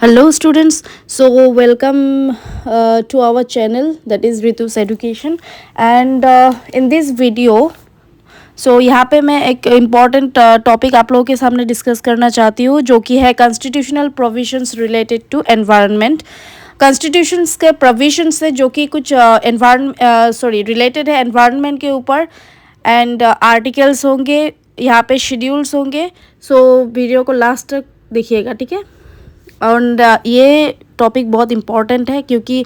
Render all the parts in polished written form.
Hello students, so welcome to our channel, that is Ritu's Education. And in this video, यहाँ पे मैं एक important topic आप लोगों के सामने डिस्कस करना चाहती हूँ, जो कि है constitutional provisions related to environment. Constitutions के प्रोविजंस से जो कि कुछ रिलेटेड है एनवायरनमेंट के ऊपर, एंड आर्टिकल्स होंगे, यहाँ पे शेड्यूल्स होंगे। वीडियो को लास्ट तक देखिएगा, ठीक है। और ये टॉपिक बहुत इम्पॉर्टेंट है, क्योंकि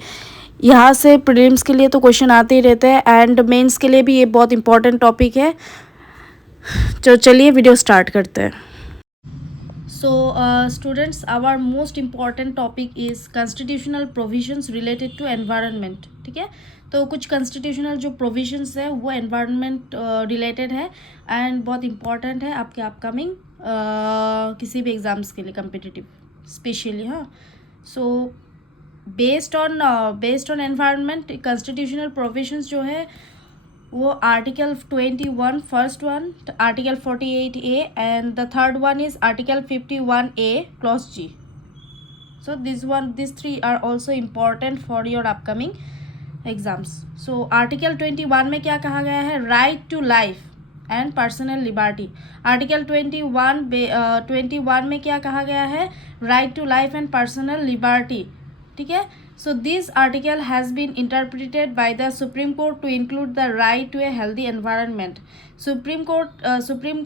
यहाँ से प्रीलिम्स के लिए तो क्वेश्चन आते ही रहते हैं, एंड मेंस के लिए भी ये बहुत इम्पॉर्टेंट टॉपिक है। तो चलिए वीडियो स्टार्ट करते हैं। Students, our most important topic is constitutional provisions related to environment, ठीक है। तो कुछ कॉन्स्टिट्यूशनल जो प्रोविजंस है वो एनवायरनमेंट रिलेटेड है, एंड बहुत इम्पॉर्टेंट है आपके अपकमिंग किसी भी एग्ज़ाम्स के लिए, कम्पिटिटिव स्पेशली। हाँ, so based on environment constitutional provisions जो है वो article 21 first one, article 48A, and the third one is article 51A clause G. So these three are also important for your upcoming exams. So article 21 में क्या कहा गया है? Right to life and personal liberty. Article 21 में क्या कहा गया है? Right to life and personal liberty, ठीक है। So this article has been interpreted by the Supreme Court to include the right to a healthy environment. Supreme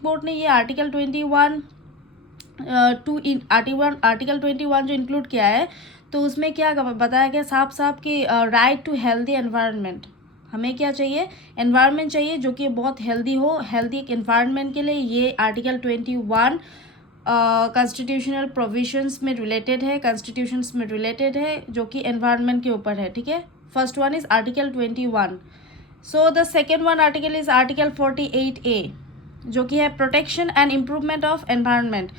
Court ने ये article 21 article 21 जो इंक्लूड किया है, तो उसमें क्या बताया गया साफ साफ कि राइट टू हेल्दी एनवायरनमेंट। हमें क्या चाहिए? एनवायरनमेंट चाहिए जो कि बहुत हेल्दी हो। हेल्दी एनवायरनमेंट के लिए ये आर्टिकल 21 कॉन्स्टिट्यूशनल प्रोविजंस में रिलेटेड है, कॉन्स्टिट्यूशंस में रिलेटेड है, जो कि एनवायरनमेंट के ऊपर है, ठीक है। First one is article 21। So the second one article is article 48A, जो कि है protection and improvement of environment.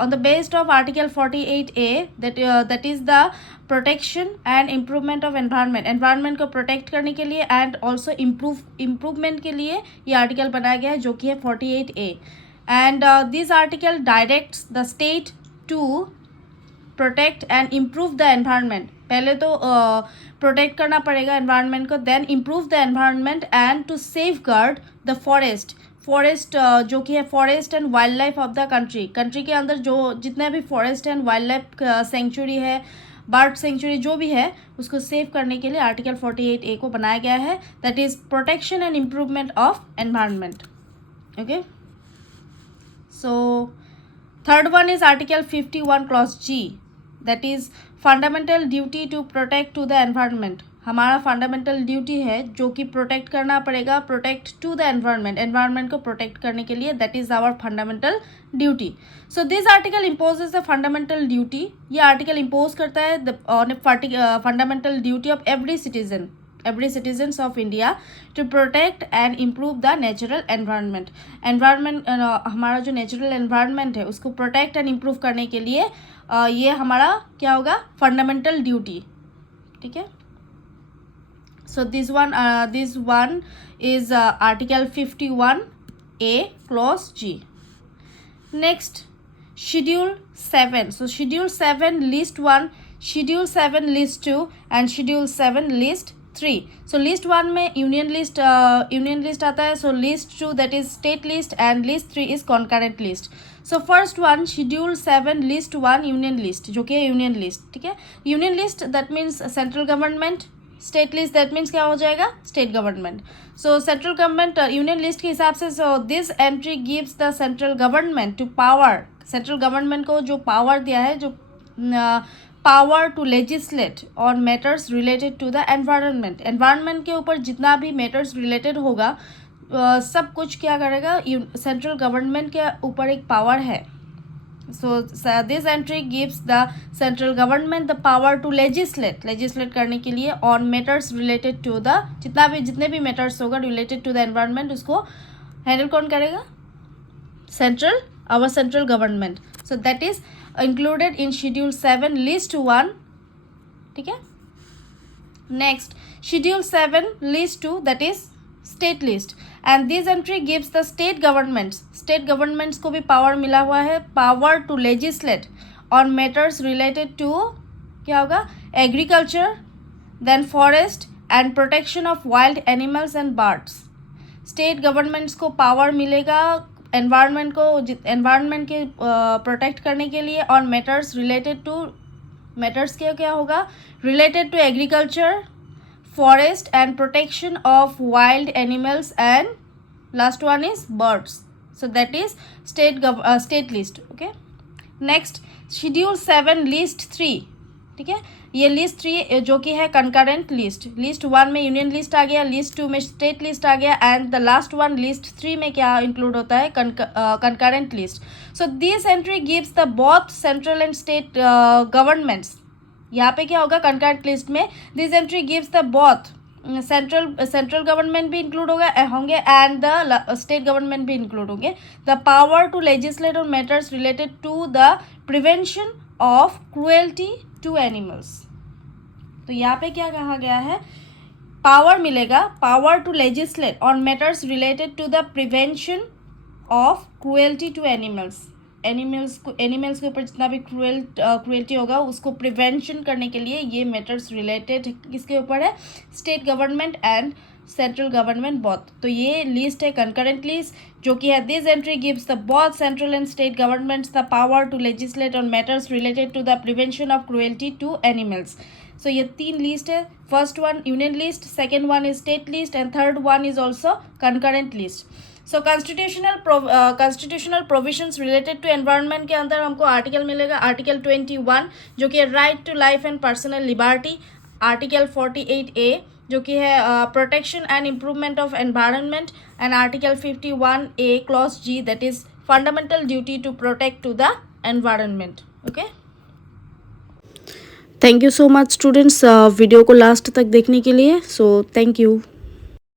On the based of article 48A, that is the protection and improvement of environment. Environment को protect करने के लिए and also improvement के लिए ये आर्टिकल बनाया गया है, जो कि है 48A। And this article directs the state to protect and improve the environment. पहले तो प्रोटेक्ट करना पड़ेगा एनवायरनमेंट को, then improve the environment and to safeguard the forest जो कि है forest and wildlife of the country के अंदर जो जितने भी forest and wildlife sanctuary है, बर्ड सेंचुरी जो भी है, उसको सेव करने के लिए आर्टिकल 48A को बनाया गया है, that is protection and improvement of environment. Okay, so third one is article 51 clause G, that is fundamental duty to protect to the environment. हमारा फंडामेंटल ड्यूटी है जो कि प्रोटेक्ट करना पड़ेगा, protect to the environment, environment को protect करने के लिए, that is our fundamental duty. So this article imposes the fundamental duty. ये आर्टिकल इम्पोज करता है on fundamental duty of every citizens of India to protect and improve the natural environment. Environment हमारा जो natural environment है उसको protect and improve करने के लिए ये हमारा क्या होगा? फंडामेंटल ड्यूटी, ठीक है। So this one is article 51A clause G. Next, schedule 7. So schedule 7 list 1, schedule 7 list 2 and schedule 7 list 3. So list 1 में यूनियन लिस्ट आता है, so list 2 that is state list, and list 3 is concurrent list. So first one schedule 7 list 1 union list, जो कि है union list, ठीक है। Union list that means central government, state list that means क्या हो जाएगा? State government. So central government union list के हिसाब से, so this entry gives the central government to power, central government को जो पावर दिया है, जो power to legislate on matters related to the environment. Environment के ऊपर जितना भी मैटर्स रिलेटेड होगा सब कुछ क्या करेगा? सेंट्रल गवर्नमेंट के ऊपर एक पावर है। So this entry gives the central government the power to legislate करने के लिए on matters related to the जितने भी मैटर्स होगा रिलेटेड टू द एनवायरनमेंट, उसको हैंडल कौन करेगा? Our central government. So that is included in schedule 7 list 1, ठीक है। Next, schedule 7 list 2 that is state list, and this entry gives the state governments को भी पावर मिला हुआ है, power to legislate on matters related to क्या होगा agriculture, then forest and protection of wild animals and birds. State governments को power मिलेगा environment के प्रोटेक्ट करने के लिए on matters related to matters क्या होगा related to agriculture, forest and protection of wild animals and last one is birds. So that is state list. Okay, next schedule 7 list 3. ठीक है, ये लिस्ट 3 जो कि है कंकरेंट लिस्ट. लिस्ट 1 में union list आ गया, लिस्ट 2 में स्टेट लिस्ट आ गया, and the last one list 3 में क्या इंक्लूड होता है concurrent list. So this entry gives the both central and state governments. यहाँ पे क्या होगा कंकरेंट लिस्ट में this entry gives the both central government भी इंक्लूड होंगे एंड द स्टेट गवर्नमेंट भी इंक्लूड होंगे. The power to legislate on matters related to the prevention of cruelty to animals. तो यहाँ पे क्या कहा गया है पावर मिलेगा power to legislate on matters related to the prevention of cruelty to animals. Animals के ऊपर जितना भी क्रुएल्टी होगा उसको प्रिवेंशन करने के लिए ये मैटर्स रिलेटेड किसके ऊपर है state government and central government both. तो ये लिस्ट है कंकरेंट लिस्ट जो कि है this entry gives the both central and state governments the power to legislate on matters related to the prevention of cruelty to animals. So ये 3 list है. First one union list, second one is state list and third one is also concurrent list. So constitutional provisions related to environment के अंदर हमको article मिलेगा article 21 जो कि है right to life and personal liberty. Article 48A जो कि है protection and improvement of environment, and article 51A clause G that is fundamental duty to protect to the environment. Okay, thank you so much students video को last तक देखने के लिए. So thank you.